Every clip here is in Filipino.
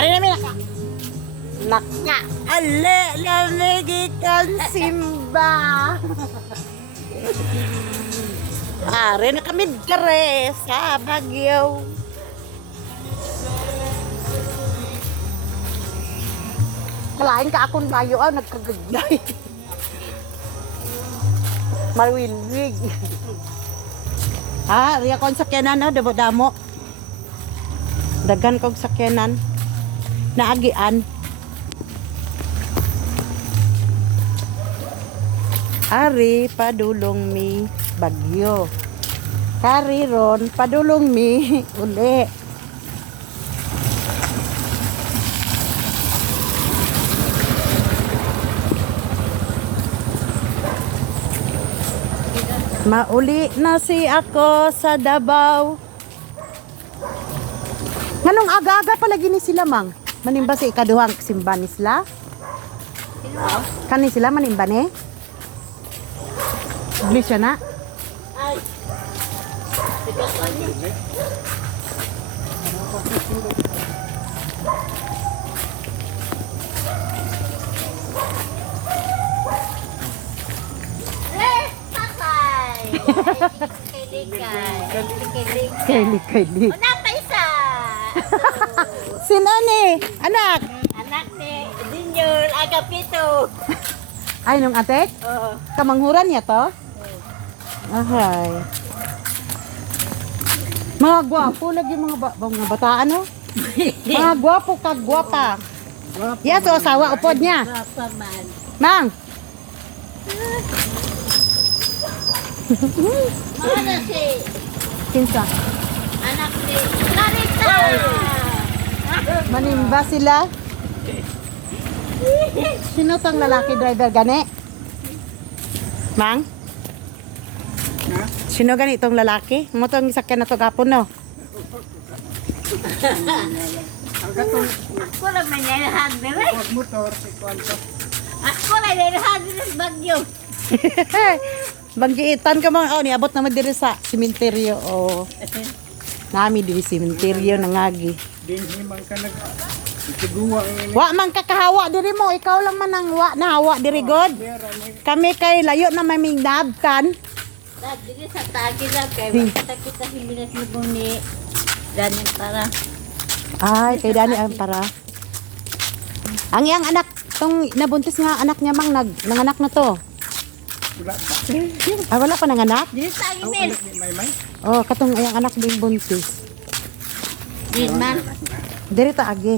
Ano namin naka lamig simba. Are na kami dere sa Baguio. Kalain ka akong bayo nagkagaglay. Marwilwig. Riya kong sakyanan damo. Dagan kong sakyanan. Naagian. Ari padulong mi Bagyo. Kari ron padulong mi uli. Mauli na si ako sa Davao. Nganong aga-aga palagi ni sila mang? Manimba si ikaduhang simba ni sila? Kani sila manimba ni? Bili siya na? Ay. Kailik. Una pa isa. Sino ni? Anak? Anak ni Junior Agapito. Ay, nung atek? Oo. Kamanghuran niya to? Ahay. Mga gwapo lagi mga bataan, no? Mga gwapo kagwapa. Yes, o asawa upod niya. Papa man. Mang. Mana si Kinsa. anak ni Clarita. Manimba sila. Sino tong lalaki driver gani? Mang? Sino gani itong lalaki? Mo tong sakyan na to gapon, no? Ako lang may nilahag nila. Motor, si Kwanto. Ako lang nilahag nila sa Bagyo. Banggiitan ka mga, niabot naman diri sa simenteryo, nami diri simenteryo nangagi. Dinhimang ka nag-tiguwa ini. Wa man kakahawa diri mo, ikaw lang man ang wa nahawa diri god. Kami kay layo na may nabtan. Dili sa tagi lang kay kita himinas ni Buni. Ganyan para. Ay, kay Dani ang para. Ang iyang anak, tong nabuntis nga anak niya mang nanganak na to. Wala pa. Ay, wala pa nanganak? Dili sa Ang email. anak ni Maymay. Oh, katong iyang anak din buntis. Di man. Diri ta agi.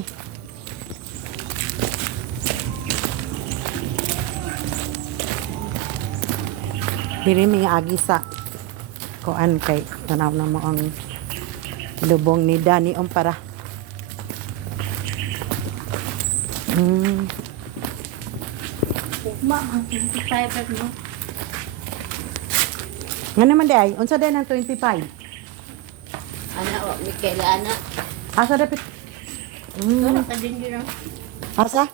Diri mi agi sa kuan kay tanaw na mo ang lubong ni Dani para. Ugma ang 25 mo. Nga naman di ay, unsa din ang 25? Ana o Michaela ana. Asa dapat? Wala ka din yun. Asa?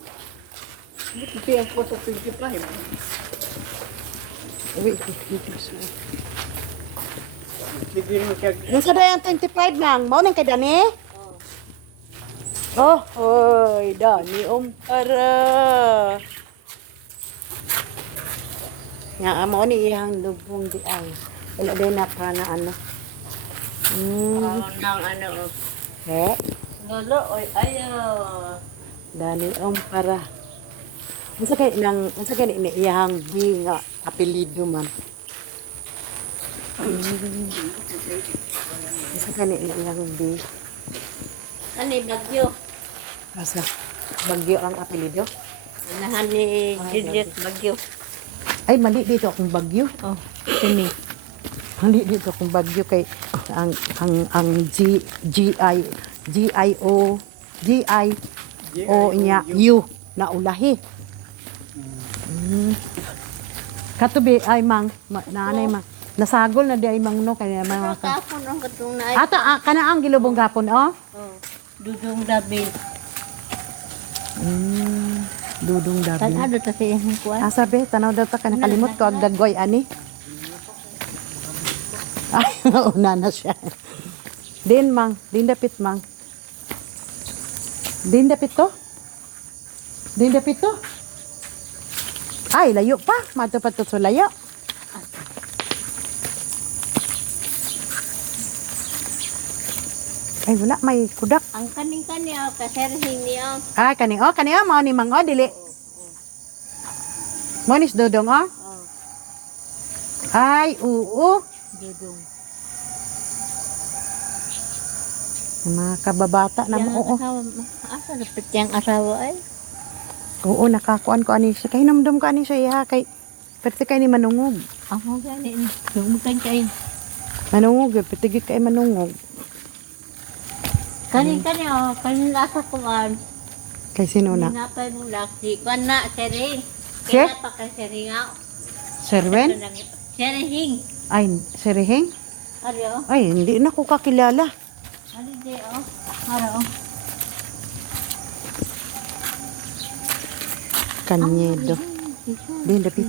Ito yung photo 25. Wait, Sige mo siya. unsa din ang 25 nang? Mao nang kay Dani? Oh, oy, Dani para. Nga amo ni iyang lubong di ay. Wala din na pa na ano. Nang ano o. Lolo oy ayo. Dani para. Unsa kay ni iyang bi nga apelyido man. Unsa kay ni iyang bi? Ano Bagyo? Asa? Bagyo ang apelyido? Anahan ni Juliet Bagyo. Ay, mali dito akong Bagyo. Oh. Kini. Mali dito akong Bagyo kay ang GIO niya U na ulahi. Katubi ay mang nanay mang nasagol na di ay mang no kaya Ano mga kapon ang katong na Ata kana ang gilubong gapon oh. Dudong Dabil. Dudong dabi. Tanado ta sa iyang kuwan. Sabi, tanaw daw ta ka nakalimot ko ag dagway ani. Ay, una na siya. Din mang, din dapit mang. Din dapit to? Din dapit to? Ay, layo pa. Mato pa to sa layo. Ay, wala. May kudak. Ang kaning-kani oh, kaserhing niyo. Ah, kani oh. Mao ni Mang o, dili. Mo ni Dodong o. Oh, Ay, oo. dudong. Mga kababata na Yang mo. Oo. asawa, asa dapat yang asawa ay? Oo, nakakuan ko ani siya. Kay namdam ko ani siya iha. Kay, pwede kay ni manungog. Ako gani ni. Lumukan kayo. Manungog, pwede kay manungog. Kaning-kani oh, kaning asa ko man. Kay sino na? Napay mo laki. Kuan na, sering. Sir? Kaya pa kay sering nga. Serwen? Sering. Ay, seriheng? Ari oh. Ay, hindi na ko kakilala. Ari di oh. Ara oh. Kanyedo. Din dapit.